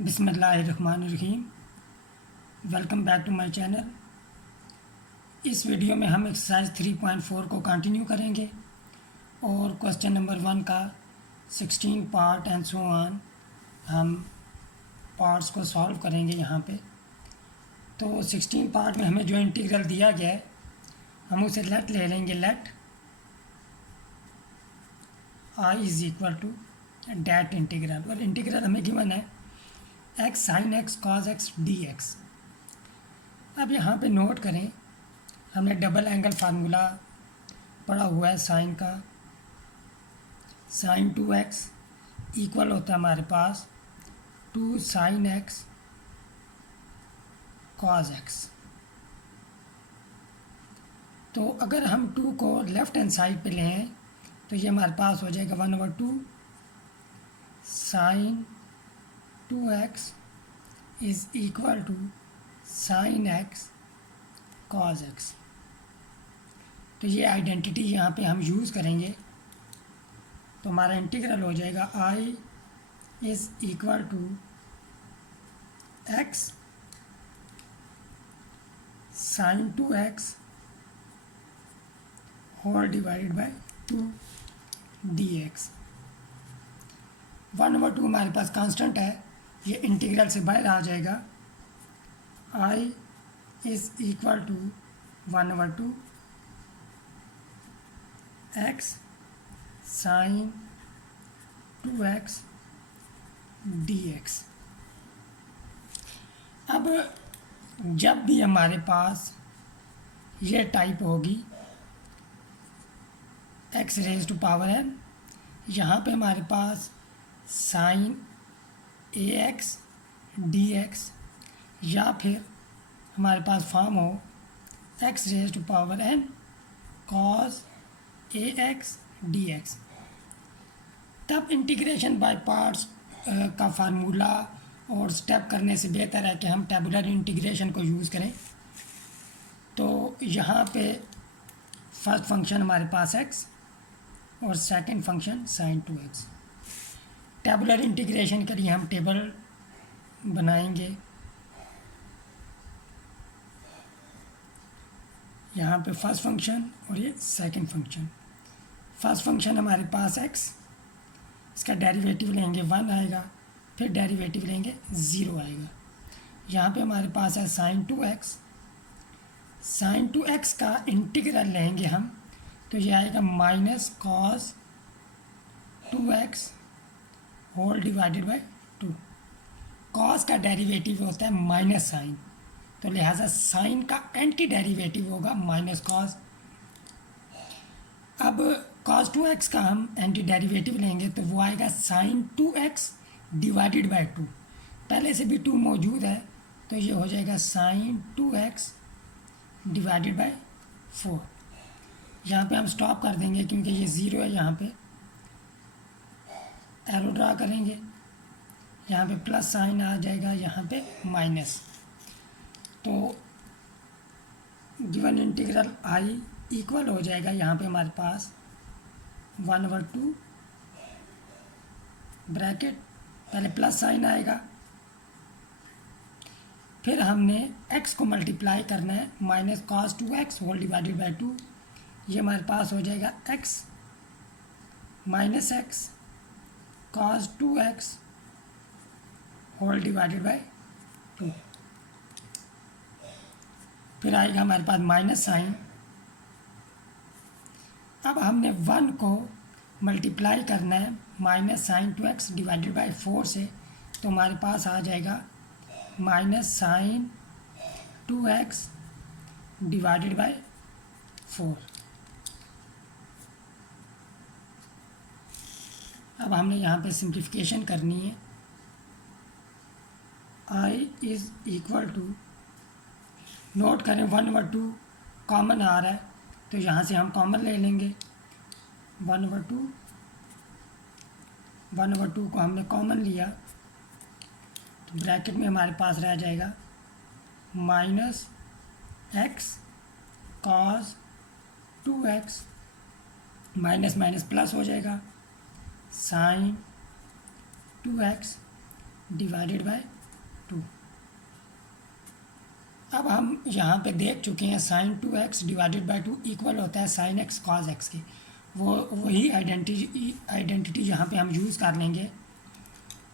बिस्मिल्लाहिर्रहमानिर्रहीम। Welcome back to my channel. इस video में हम एक्सरसाइज 3.4 को कंटिन्यू करेंगे और क्वेश्चन नंबर 1 का 16 पार्ट एंड सो ऑन हम पार्ट्स को सॉल्व करेंगे यहाँ पे। तो 16 पार्ट में हमें जो इंटीग्रल दिया गया है हम उसे लेट ले लेंगे। Let I is equal to that integral, और इंटीग्रल हमें गिवन है x sine x cos x d x. अब यहाँ पे नोट करें, हमने डबल एंगल फार्मूला पढ़ा हुआ है साइन का। साइन 2x इक्वल होता है हमारे पास 2 साइन एक्स कॉस एक्स। तो अगर हम 2 को लेफ़्ट हैंड साइड पे लें तो ये हमारे पास हो जाएगा 1/2 sine 2x is equal to sine x cos x. तो ये आइडेंटिटी यहाँ पे हम यूज़ करेंगे तो हमारा इंटीग्रल हो जाएगा I is equal to X sine 2x whole divided by 2 dx। 1/2 हमारे पास कांस्टेंट है, ये इंटीग्रल से बाहर आ जाएगा। I is equal to 1/2 X sine 2x dx। अब जब भी हमारे पास ये टाइप होगी x raise to power n, यहाँ पे हमारे पास sine a x d x, या फिर हमारे पास फॉर्म हो x raise to power n cos a x d x. तब इंटीग्रेशन बाय पार्ट्स का फार्मूला और स्टेप करने से बेहतर है कि हम टेबुलर इंटीग्रेशन को यूज़ करें। तो यहाँ पे फर्स्ट फंक्शन हमारे पास x और second function sine 2x। Tabular integration के लिए हम टेबल बनाएंगे। यहाँ पे फर्स्ट फंक्शन और ये सेकंड फंक्शन। फर्स्ट फंक्शन हमारे पास x, इसका डेरिवेटिव लेंगे 1 आएगा, फिर डेरिवेटिव लेंगे 0 आएगा। यहाँ पे हमारे पास है साइन 2x। साइन 2x का इंटीग्रल लेंगे हम तो ये आएगा minus cos 2x whole divided by 2। Cos का डेरिवेटिव होता है माइनस साइन, तो लिहाजा साइन का एंटी डेरिवेटिव होगा माइनस कॉस। अब कॉस 2x का हम एंटी डेरिवेटिव लेंगे तो वो आएगा साइन 2x डिवाइडेड बाय 2। पहले से भी 2 मौजूद है तो ये हो जाएगा साइन 2x डिवाइडेड बाय 4। यहाँ पे हम स्टॉप कर देंगे क्योंकि ये 0 है। यहाँ पे एरो ड्रा करेंगे, यहाँ पे प्लस साइन आ जाएगा, यहाँ पे माइनस। तो गिवन इंटीग्रल आई इक्वल हो जाएगा, यहाँ पे हमारे पास 1/2 ब्रैकेट, पहले प्लस साइन आएगा, फिर हमने x को मल्टीप्लाई करना है minus cos 2x whole divided by 2। ये हमारे पास हो जाएगा x minus x cos 2x whole divided by 2। फिर आएगा हमारे पास माइनस साइन। अब हमने 1 को मल्टीप्लाई करना है minus sign 2x divided by 4 से, तो हमारे पास आ जाएगा minus sign 2x divided by 4। अब हमने यहाँ पे सिंप्लीफिकेशन करनी है। आई इज़ इक्वल टू, नोट करें 1/2 कॉमन आ रहा है तो यहाँ से हम कॉमन ले लेंगे। 1/2 को हमने कॉमन लिया तो ब्रैकेट में हमारे पास रह जाएगा minus x cos 2x, minus minus plus हो जाएगा साइन 2x डिवाइडेड बाय 2। अब हम यहाँ पे देख चुके हैं sign 2x divided by 2 equal होता है साइन x कॉस x के। वही आइडेंटिटी यहाँ पे हम यूज़ कर लेंगे।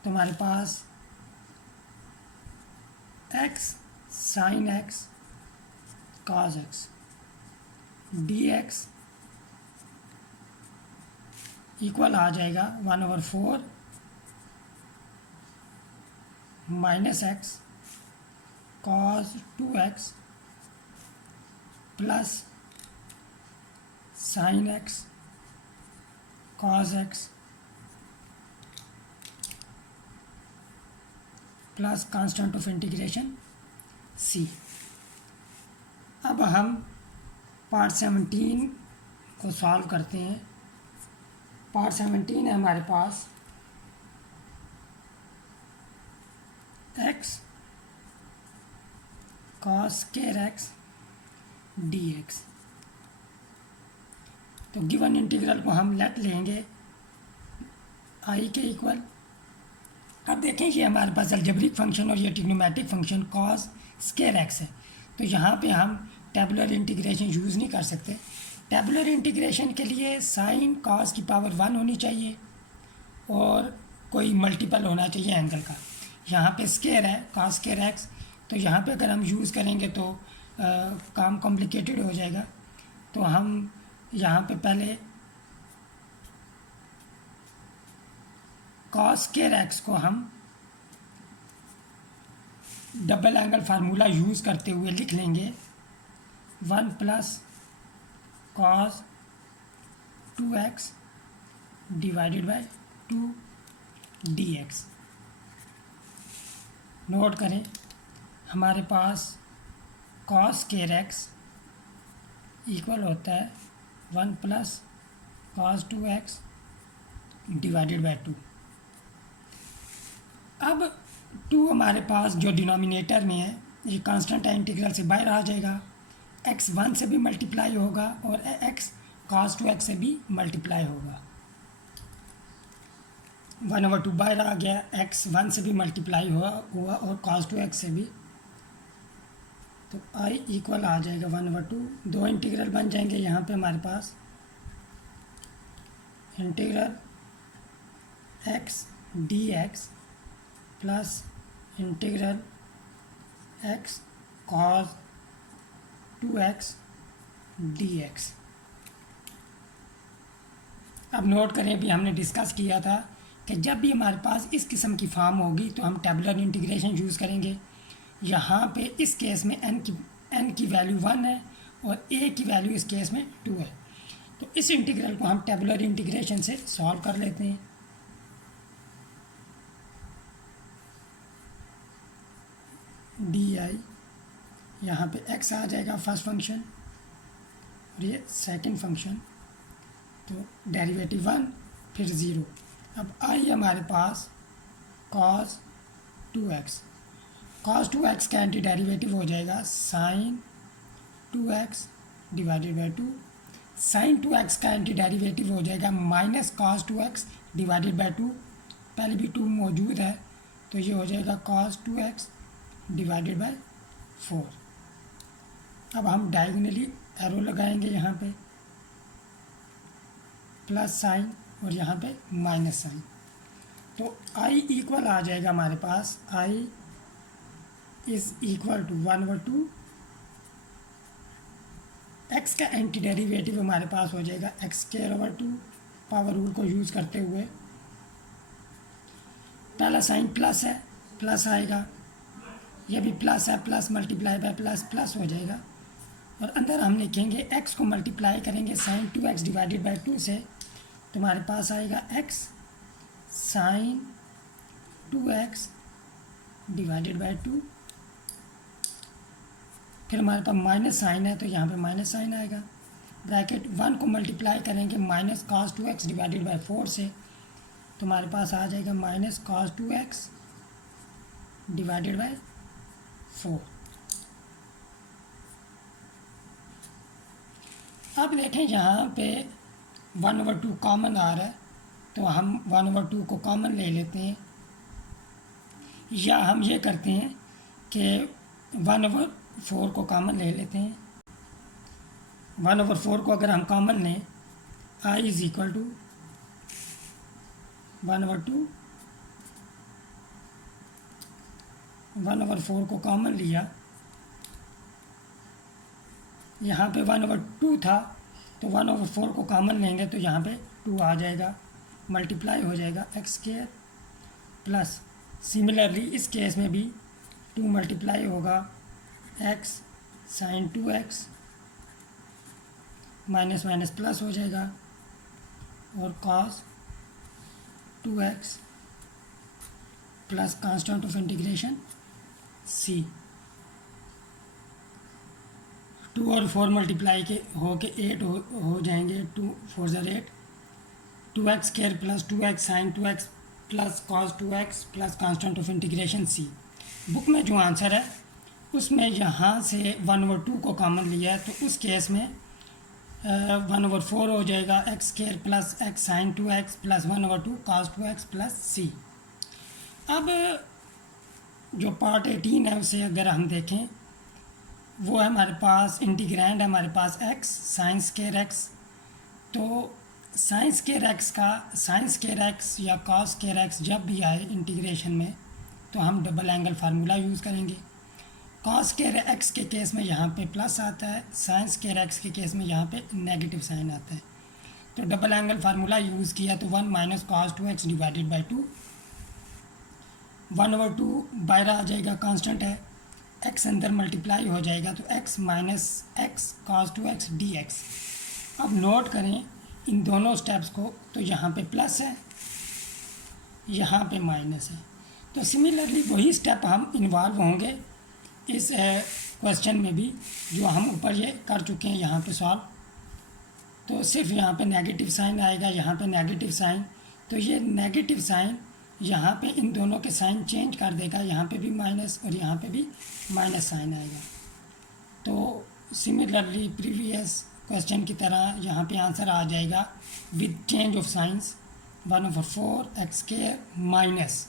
तो हमारे पास x sine x cos x dx equal आ जाएगा 1/4 minus x cos 2x plus sine x cos x plus constant of integration c। अब हम पार्ट 17 को सॉल्व करते हैं। पार्ट 17 है हमारे पास x cos square x dx। तो गिवन इंटीग्रल को हम लेट लेंगे i के इक्वल। अब देखें कि हमारे पास अलजेब्रिक फंक्शन और ये trigonometric function cos square x है। तो यहाँ पे हम टेबुलर इंटीग्रेशन यूज़ नहीं कर सकते। टेबुलर इंटीग्रेशन के लिए साइन cos की पावर 1 होनी चाहिए और कोई मल्टीपल होना चाहिए एंगल का। यहाँ पे स्क्वायर है cos स्क्वायर x, तो यहाँ पे अगर हम यूज़ करेंगे तो काम कॉम्प्लिकेटेड हो जाएगा। तो हम यहाँ पे पहले cos स्क्वायर x को हम डबल एंगल फार्मूला यूज़ करते हुए लिख लेंगे 1 plus cos 2x divided by 2 dx। Note करें हमारे पास cos स्क्वायर x इक्वल होता है 1 plus cos 2x divided by 2। अब 2 हमारे पास जो डिनोमिनेटर में है ये कांस्टेंट इंटीग्रल से बाहर आ जाएगा। x 1 से भी मल्टीप्लाई होगा और x cos 2x से भी मल्टीप्लाई होगा। 1/2 बाहर आ गया, x 1 से भी मल्टीप्लाई हुआ और cos 2x से भी। तो i इक्वल आ जाएगा 1/2। दो इंटीग्रल बन जाएंगे यहाँ पे हमारे पास integral x dx plus integral x cos 2x dx। अब नोट करें, अभी हमने डिस्कस किया था कि जब भी हमारे पास इस किस्म की फॉर्म होगी तो हम टेबुलर इंटीग्रेशन यूज़ करेंगे। यहाँ पे इस केस में n की वैल्यू 1 है और a की वैल्यू इस केस में 2 है। तो इस इंटीग्रल को हम टेबुलर इंटीग्रेशन से सॉल्व कर लेते हैं। डी यहाँ पे x आ जाएगा फर्स्ट फंक्शन और ये सेकंड फंक्शन, तो डेरिवेटिव 1 फिर 0। अब i हमारे पास cos 2x। cos 2x का एंटी डेरिवेटिव हो जाएगा sin 2x divided by 2। sin 2x का एंटी डेरिवेटिव हो जाएगा minus cos 2x divided by 2। पहले भी 2 मौजूद है तो ये हो जाएगा cos 2x डिवाइडेड बाई 4। अब हम डायगोनली एरो लगाएंगे यहाँ पे प्लस साइन और यहाँ पे माइनस साइन। तो i इक्वल आ जाएगा हमारे पास i is equal to 1/2। x का एंटी डेरिवेटिव हमारे पास हो जाएगा x²/2 पावर रूल को यूज़ करते हुए। पहला साइन प्लस है, प्लस आएगा, यह भी प्लस है, plus multiply by plus plus हो जाएगा और अंदर हम लिखेंगे x को मल्टीप्लाई करेंगे sin 2x डिवाइडेड बाई 2 से, तो हमारे पास आएगा x sin 2x divided by 2। फिर हमारे पास माइनस साइन है तो यहाँ पे माइनस साइन आएगा। ब्रैकेट 1 को मल्टीप्लाई करेंगे minus cos 2x divided by 4 से, तो हमारे पास आ जाएगा minus cos 2x divided by 4। अब देखें यहाँ पे 1/2 कॉमन आ रहा है तो हम 1/2 को कॉमन ले लेते हैं। या हम ये करते हैं कि 1/4 को कॉमन ले लेते हैं। 1/4 को अगर हम कॉमन लें, I इज़ इक्वल टू 1/2, 1/4 को कॉमन लिया, यहाँ पे 1/2 था तो 1/4 को कॉमन लेंगे तो यहाँ पे 2 आ जाएगा, मल्टीप्लाई हो जाएगा x² प्लस सिमिलरली इस केस में भी 2 मल्टीप्लाई होगा x sin 2x, minus minus plus हो जाएगा और cos 2x plus constant of integration c। 2 और 4 मल्टीप्लाई के हो के 8 हो जाएंगे, 2 4 ज़र 8, 2x² plus 2x sin 2x plus cos 2x plus constant of integration c। Book में जो आंसर है उसमें यहाँ से 1/2 को कॉमन लिया है तो उस केस में 1/4 हो जाएगा x² plus x sin 2x plus 1/2 cos 2x plus c। अब जो पार्ट 18 है उसे अगर हम देखें, वो है हमारे पास इंटीग्रैंड है हमारे पास x sin² x, तो sin² x या cos² x जब भी आए इंटीग्रेशन में तो हम डबल एंगल फार्मूला यूज़ करेंगे। cos² x के केस में यहाँ पे प्लस आता है, sin² x के केस में यहाँ पे नेगेटिव साइन आता है, तो डबल एंगल फार्मूला यूज़ किया तो 1 minus cos 2x divided by 2, 1/2 बाहर आ जाएगा, कांस्टेंट है, x अंदर मल्टीप्लाई हो जाएगा तो x minus x cos 2x dx। अब नोट करें इन दोनों स्टेप्स को, तो यहाँ पे प्लस है, यहाँ पे माइनस है, तो सिमिलरली वही स्टेप हम इन्वॉल्व होंगे इस क्वेश्चन में भी जो हम ऊपर ये कर चुके हैं यहाँ पे सॉल्व। तो सिर्फ यहाँ पे नेगेटिव साइन आएगा, यहाँ पे नेगेटिव साइन, तो ये नेगेटिव साइन यहाँ पे इन दोनों के साइन चेंज कर देगा, यहाँ पे भी माइनस और यहाँ पे भी माइनस साइन आएगा। तो सिमिलरली प्रीवियस क्वेश्चन की तरह यहाँ पे आंसर आ जाएगा with change of science 1/4 x² minus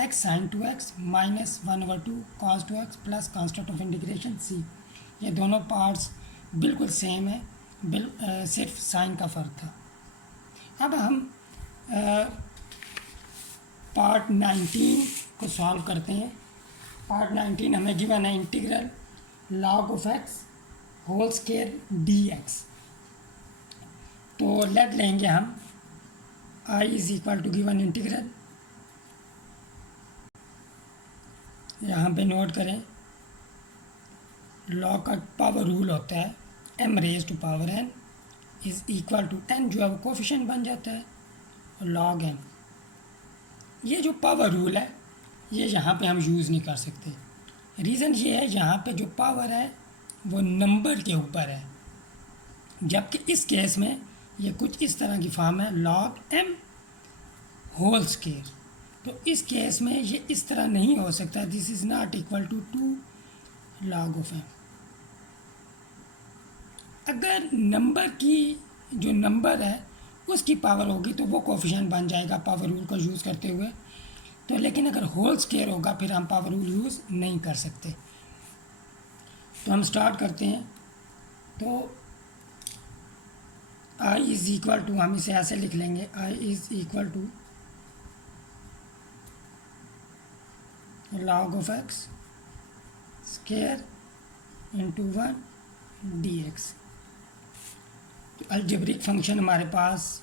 x sin 2x minus 1/2 cos 2x plus constant of integration c। ये दोनों पार्ट्स बिल्कुल सेम है, सिर्फ साइन का फ़र्क था। अब हम पार्ट 19 को सॉल्व करते हैं। पार्ट 19 हमें गिवन है integral log of x whole square dx। तो लेट लेंगे हम I is equal to given integral, यहाँ पे नोट करें लॉग का पावर रूल होता है m raise to power n is equal to n जो है वो कोफिशिएंट बन जाता है और log m। ये जो पावर रूल है ये यहाँ पे हम यूज़ नहीं कर सकते। रीज़न ये है यहाँ पे जो पावर है वो नंबर के ऊपर है, जबकि इस केस में ये कुछ इस तरह की फॉर्म है log m होल स्क्वायर। तो इस केस में ये इस तरह नहीं हो सकता, this is not equal to 2 log of m। अगर नंबर की जो नंबर है उसकी पावर होगी तो वो कोफिशिएंट बन जाएगा पावर रूल को यूज़ करते हुए, तो लेकिन अगर होल स्क्वायर होगा फिर हम पावर रूल यूज़ नहीं कर सकते। तो हम स्टार्ट करते हैं। तो I इज़ इक्वल टू, हम इसे ऐसे लिख लेंगे, I is equal to log of x square into 1 dx। तो अलजेब्रिक फंक्शन हमारे पास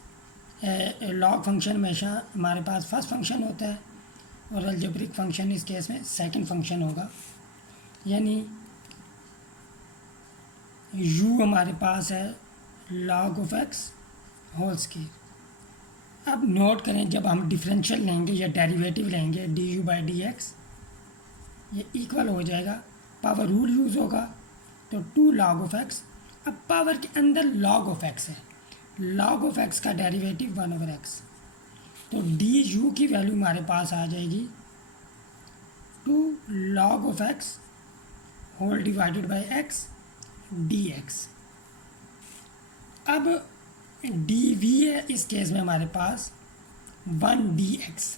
लॉग फंक्शन हमेशा हमारे पास फर्स्ट फंक्शन होता है और अलजेब्रिक फंक्शन इस केस में सेकंड फंक्शन होगा, यानी u हमारे पास है log of x whole square. अब नोट करें जब हम डिफरेंशियल लेंगे या डेरिवेटिव लेंगे du बाई dx, ये इक्वल हो जाएगा, पावर रूल यूज़ होगा तो 2 log ऑफ x। अब पावर के अंदर log ऑफ x है, log ऑफ x का डेरिवेटिव 1/x, तो du की वैल्यू हमारे पास आ जाएगी 2 log of x whole divided by x dx। अब dv है इस केस में हमारे पास 1 dx,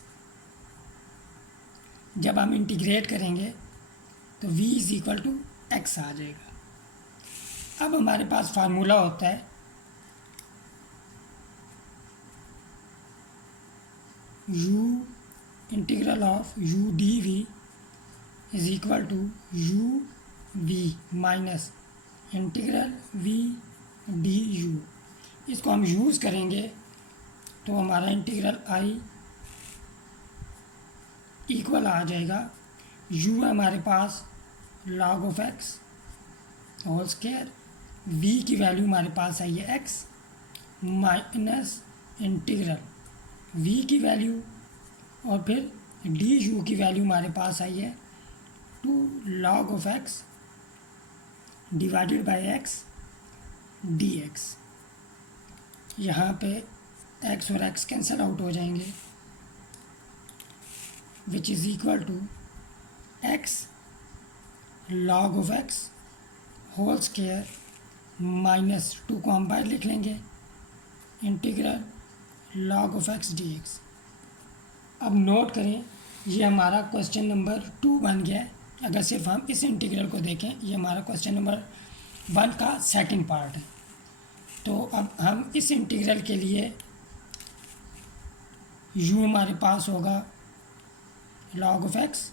जब हम इंटीग्रेट करेंगे तो v is equal to X आ जाएगा। अब हमारे पास फार्मूला होता है u integral of u D V is equal to u v minus integral v D U. इसको हम यूज़ करेंगे तो हमारा इंटीग्रल i इक्वल आ जाएगा u है हमारे पास log of x whole square, v की वैल्यू हमारे पास आई है x माइनस इंटीग्रल v की वैल्यू और फिर डी यू की वैल्यू हमारे पास आई है 2 log of x divided by x dx। यहाँ पे x और x कैंसिल आउट हो जाएंगे, which is equal to x log of x whole square minus 2 को हम बाहर लिख लेंगे integral log of x dx। अब नोट करें, ये हमारा क्वेश्चन नंबर 2 बन गया है। अगर सिर्फ हम इस इंटीग्रल को देखें, ये हमारा क्वेश्चन नंबर 1 का सेकंड पार्ट है। तो अब हम इस इंटीग्रल के लिए u हमारे पास होगा log ऑफ x,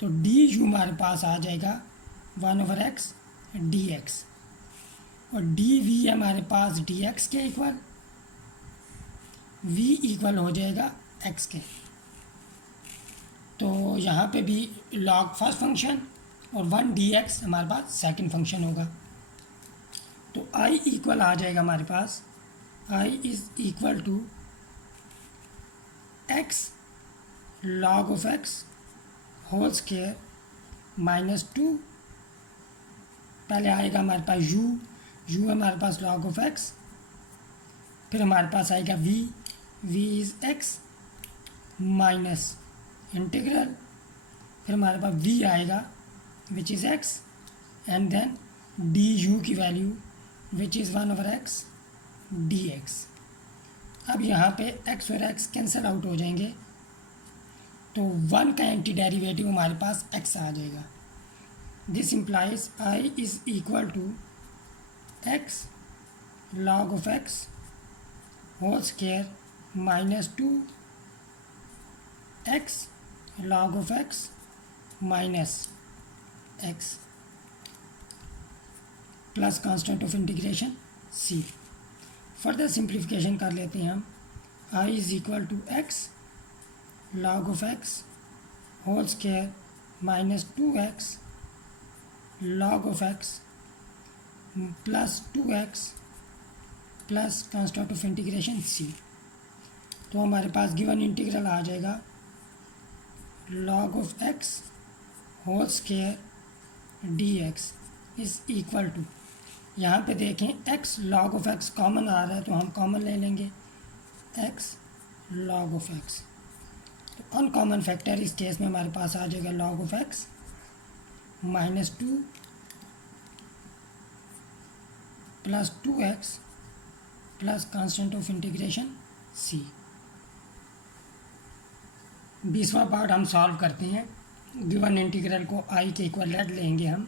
तो डी यू हमारे पास आ जाएगा 1/x dx और डी वी हमारे पास dx के इक्वल, v इक्वल हो जाएगा x के। तो यहाँ पे भी log फर्स्ट फंक्शन और 1 dx हमारे पास सेकंड फंक्शन होगा। तो i इक्वल आ जाएगा हमारे पास, i is equal to x log of x whole square minus 2, पहले आएगा हमारे पास u हमारे पास log ऑफ x, फिर हमारे पास आएगा v is x minus integral, फिर हमारे पास v आएगा which is x and then D U की value which is 1/x dx। अब यहाँ पे x और x कैंसिल आउट हो जाएंगे, तो 1 का एंटी डेरिवेटिव हमारे पास x आ जाएगा। This implies i is equal to x log of x whole square minus 2 x log of x minus x plus constant of integration c। Further simplification कर लेते हैं हम, i is equal to x log of x whole square minus 2x log of x plus 2x plus constant of integration c। तो हमारे पास given integral आ जाएगा log of x whole square dx is equal to, यहाँ पे देखें x log of x common आ रहा है तो हम कॉमन ले लेंगे x log ऑफ x। तो अनकॉमन फैक्टर इस केस में हमारे पास आ जाएगा log of x minus 2 plus 2x plus constant of integration c। 20वां पार्ट हम सॉल्व करते हैं। गिवन इंटीग्रल को i के इक्वलेंट लेंगे हम।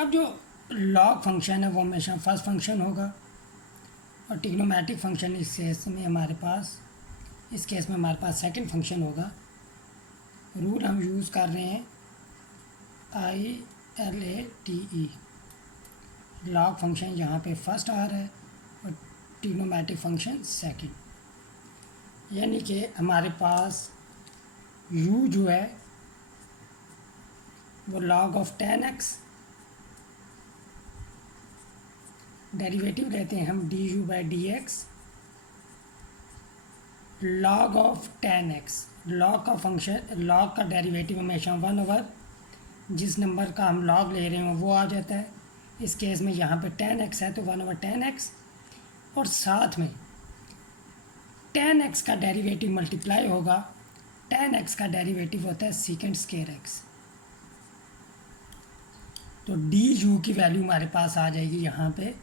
अब जो log फंक्शन है वो हमेशा फर्स्ट फंक्शन होगा और ट्रिग्नोमेट्रिक फंक्शन इस केस में हमारे पास सेकंड फंक्शन होगा। रूल हम यूज़ कर रहे हैं ILATE। log फंक्शन यहाँ पे फर्स्ट आ रहा है और ट्रिग्नोमेट्रिक फंक्शन सेकंड, यानी कि हमारे पास u जो है वो log ऑफ 10x, डेरिवेटिव लेते हैं हम du by dx, log of 10x, log का फंक्शन, log का डेरिवेटिव हमेशा 1/, जिस नंबर का हम log ले रहे हैं वो आ जाता है। इस केस में यहाँ पे 10x है तो 1/10x, और साथ में 10x का डेरिवेटिव मल्टीप्लाई होगा। 10x का डेरिवेटिव होता है सेकंड स्क्वायर x, तो du की वैल्यू हमारे पास आ जाएगी यहाँ पे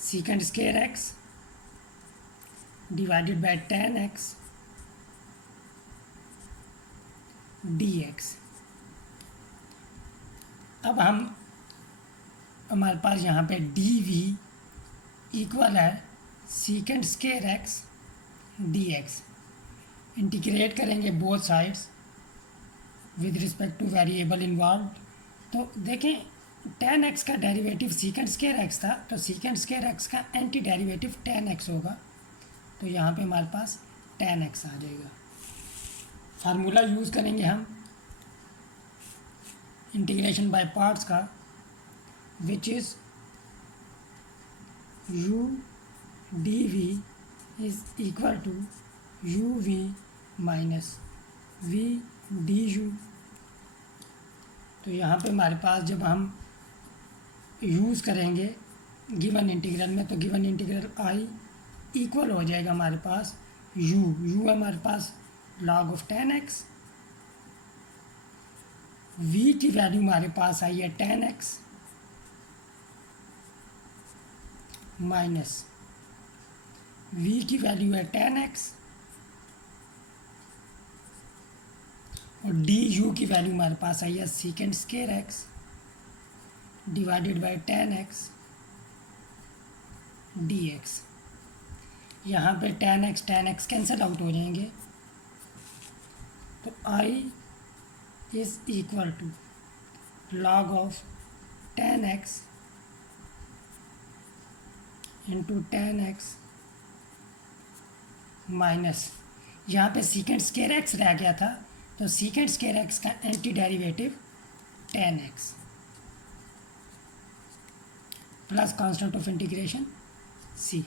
second square x divided bye 10x dx। अब हमारे पास यहाँ पे dv इक्वल है secant square x dx। Integrate करेंगे both sides with respect to variable involve. तो देखें tan x का डेरिवेटिव सीकेंड स्क्वायर x था, तो सीकेंड स्क्वायर x का एंटी डेरिवेटिव tan x होगा, तो यहाँ पे हमारे पास tan x आ जाएगा। फार्मूला यूज़ करेंगे हम इंटीग्रेशन बाय पार्ट्स का, which is u dv is equal to uv minus v du। तो यहाँ पे हमारे पास जब हम यूज़ करेंगे गिवन इंटीग्रल में, तो गिवन इंटीग्रल i इक्वल हो जाएगा हमारे पास u है हमारे पास log of tan x, v की वैल्यू हमारे पास आई है tan x माइनस v की वैल्यू है tan x और du की वैल्यू हमारे पास आई है secant square x divided bye tan x dx। यहाँ पे tan x कैंसिल आउट हो जाएंगे, तो i is equal to log of tan x into tan x minus, यहाँ पे सीकेंड स्क्वायर x रह गया था, तो सीकेंड स्क्वायर x का anti derivative tan x plus constant of integration c।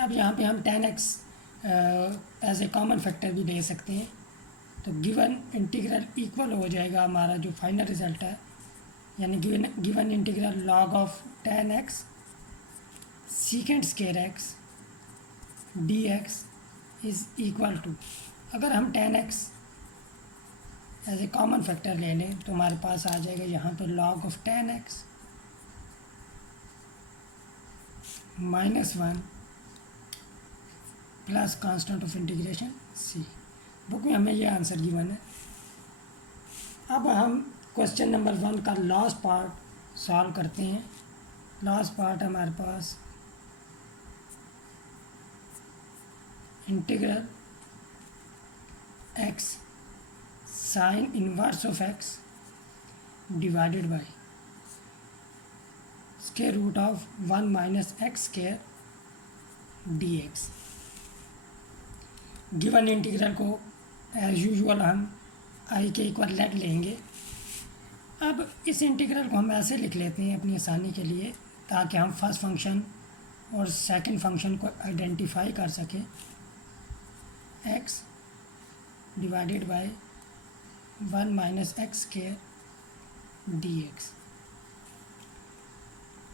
अब यहाँ पे हम tan x as a common factor भी ले सकते हैं, तो गिवन इंटीग्रल इक्वल हो जाएगा हमारा जो फाइनल रिजल्ट है, यानी given integral log of tan x second square x dx is equal to, अगर हम tan x as a common factor ले लें तो हमारे पास आ जाएगा यहाँ पे log of tan x -1 plus constant of integration c। Book में हमें ये आंसर गिवन है। अब हम क्वेश्चन नंबर 1 का लास्ट पार्ट सॉल्व करते हैं। लास्ट पार्ट हमारे पास integral x sine inverse of x divided by square root of 1 minus x square dx। Given integral को एज यूजुअल हम i के इक्वल लेट लेंगे। अब इस इंटीग्रल को हम ऐसे लिख लेते हैं अपनी आसानी के लिए, ताकि हम फर्स्ट फंक्शन और सेकंड फंक्शन को आइडेंटिफाई कर सकें। x divided bye 1 minus x square dx।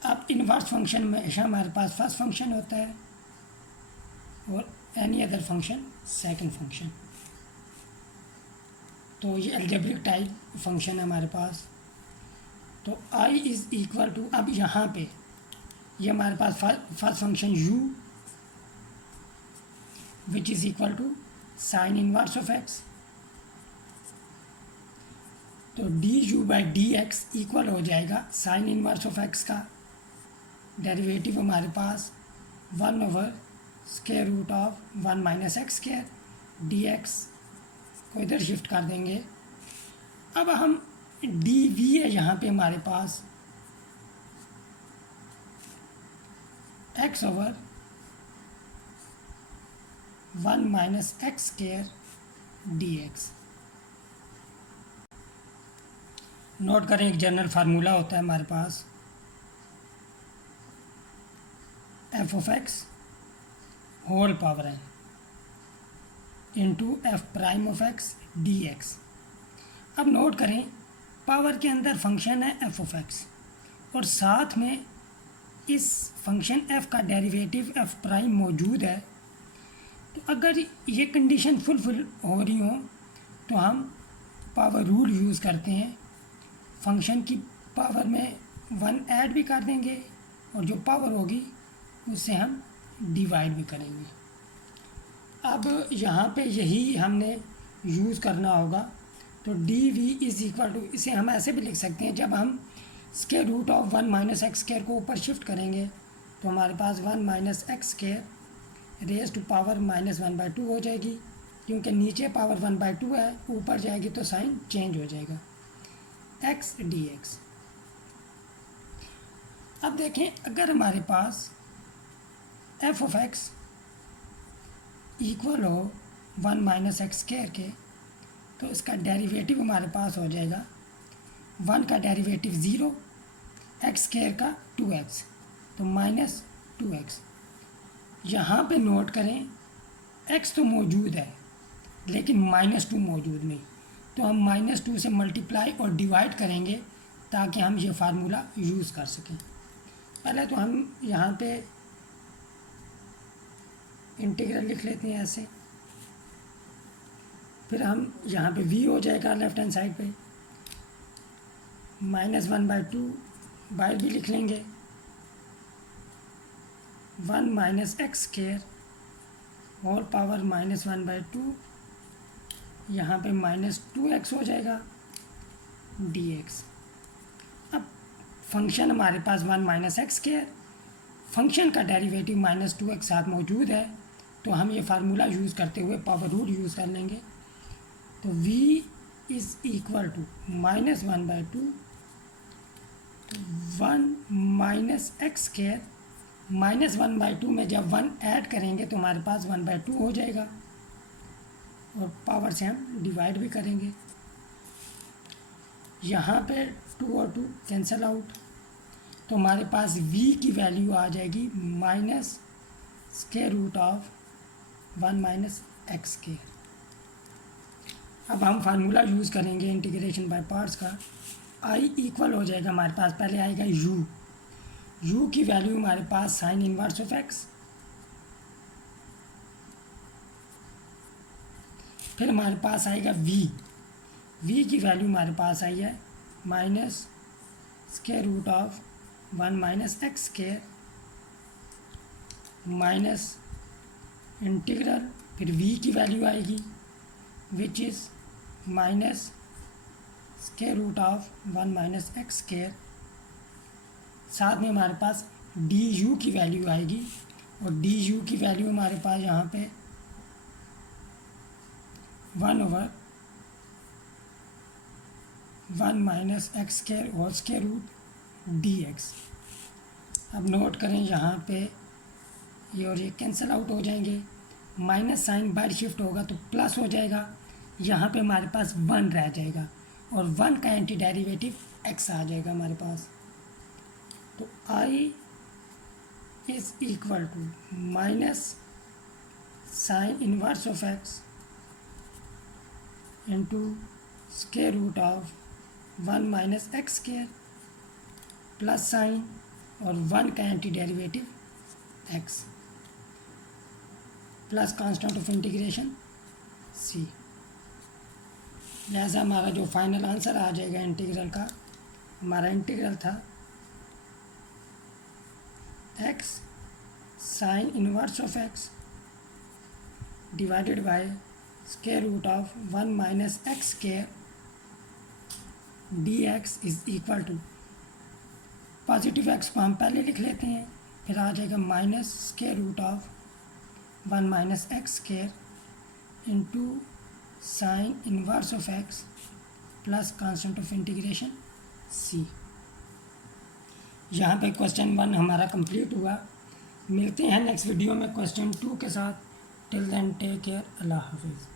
अब इनवर्स फंक्शन में हमेशा हमारे पास फर्स्ट फंक्शन होता है और any other function second function, तो ये अलजेब्रिक टाइप फंक्शन है हमारे पास। तो i इज़ इक्वल टू, अब यहाँ पे ये हमारे पास first function u which is equal to sine inverse of x, तो du बाई dx इक्वल हो जाएगा साइन इनवर्स ऑफ x का डेरिवेटिव हमारे पास 1 over square root of 1 minus x square dx को इधर शिफ्ट कर देंगे। अब हम dv है यहाँ पे हमारे पास x over 1 minus x square dx। Note करें एक जनरल फार्मूला होता है हमारे पास f of x whole power n into f prime of x dx। अब नोट करें पावर के अंदर फंक्शन है f ऑफ x और साथ में इस फंक्शन f का डेरिवेटिव f प्राइम मौजूद है, तो अगर ये कंडीशन फुलफिल हो रही हो तो हम पावर रूल यूज़ करते हैं, फंक्शन की पावर में 1 ऐड भी कर देंगे और जो पावर होगी उससे हम डिवाइड भी करेंगे। अब यहाँ पे यही हमने यूज़ करना होगा, तो d v is equal to, इसे हम ऐसे भी लिख सकते हैं, जब हम square root of 1 minus x square को ऊपर शिफ्ट करेंगे तो हमारे पास 1 minus x square raise to power -1/2 हो जाएगी, क्योंकि नीचे पावर 1/2 है, ऊपर जाएगी तो साइन चेंज हो जाएगा, एक्स डी एक्स। अब देखें, अगर हमारे पास एफ ऑफ एक्स इक्वल हो 1 माइनस एक्स स्क्वायर के, तो इसका डेरिवेटिव हमारे पास हो जाएगा 1 का डेरिवेटिव 0, एक्स स्क्वायर का 2x, तो -2x। यहाँ पे नोट करें x तो मौजूद है लेकिन -2 मौजूद नहीं, तो हम -2 से मल्टीप्लाई और डिवाइड करेंगे ताकि हम ये फार्मूला यूज़ कर सकें। पहले तो हम यहाँ पे इंटीग्रल लिख लेते हैं ऐसे, फिर हम यहाँ पे v हो जाएगा लेफ्ट हैंड साइड पे, -1/2 बाय भी लिख लेंगे, 1 minus x square whole power -1/2, यहाँ पे -2x हो जाएगा dx। अब फंक्शन हमारे पास 1 माइनस एक्स स्क्वायर, फंक्शन का डेरिवेटिव -2x साथ मौजूद है, तो हम ये फार्मूला यूज़ करते हुए पावर रूल यूज़ कर लेंगे। तो v is equal to -1/2 1 minus x square, -1/2 में जब 1 ऐड करेंगे तो हमारे पास 1/2 हो जाएगा, और पावर से हम डिवाइड भी करेंगे। यहाँ पे 2 और 2 कैंसिल आउट, तो हमारे पास v की वैल्यू आ जाएगी -√1 माइनस एक्स स्क्वायर। अब हम फार्मूला यूज़ करेंगे इंटीग्रेशन बाय पार्ट्स का। i इक्वल हो जाएगा हमारे पास, पहले आएगा u की वैल्यू हमारे पास साइन इनवर्स ऑफ x, फिर हमारे पास आएगा v की वैल्यू हमारे पास आई है -√1 minus x square minus integral, फिर v की वैल्यू आएगी which is -√1 minus x square, साथ में हमारे पास du की वैल्यू आएगी, और du की वैल्यू हमारे पास यहाँ पे 1/1 minus x square whole square root dx। अब नोट करें यहाँ पे ये और ये कैंसिल आउट हो जाएंगे, माइनस साइन बाहर शिफ्ट होगा तो प्लस हो जाएगा, यहाँ पे हमारे पास 1 रह जाएगा, और 1 का एंटी डेरिवेटिव x आ जाएगा हमारे पास। तो i is equal to minus sine inverse of x into square root of 1 minus x square plus sine और 1 का anti derivative x plus constant of integration c। लिहाजा हमारा जो फाइनल आंसर आ जाएगा इंटीग्रल का, हमारा इंटीग्रल था x sine inverse of x divided by square root of 1 minus x square dx is equal to, positive x को हम पहले लिख लेते हैं, फिर आ जाएगा minus square root of 1 minus x square into sine inverse of x plus constant of integration c। यहाँ पे क्वेश्चन 1 हमारा कंप्लीट हुआ। मिलते हैं नेक्स्ट वीडियो में क्वेश्चन 2 के साथ। टिल देन टेक केयर, अल्लाह हाफिज़।